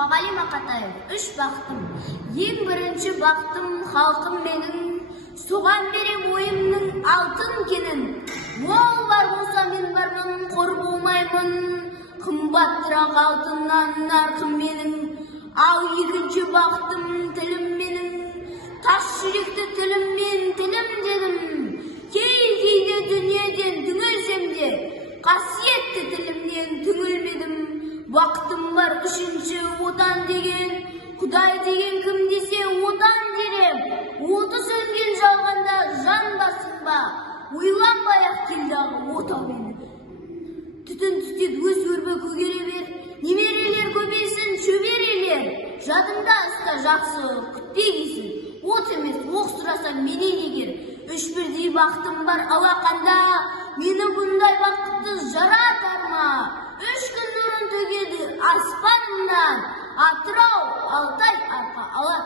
Мұқағали Мақатаев. 3 бақытым. Ең бірінші бақытым халқым менің, соған берем ойымның алтын кенін. Ол бар болса мен бармын, қор болмаймын, қымбаттырақ алтыннан нарқым менің. Ал екінші бақытым тілім менің, тас жүректі тіліммен тілім дедім. Кейде дүниеден түңілсем де, қасиетті тілімнен түңілмедім. Бақытым бар үшінші отан деген, Құдай деген кім десе отан дерем. Оты сөнген жалғанда жан басын ба, ойланбай-ақ келдағы отау мені. Түтін түтет өз өрбі көгере бер, немерелер көбейсін шөберелер. Жадыңда ұста жақсы күтпегейсін, от емес оқ сұрасам менен егер. 3 бірдей бақытым бар алақанда, мені бұндай бақытты жаратар ма? 3 күн нұрын төгеді аспанымнан, Атырау, Алтай, арқа, ала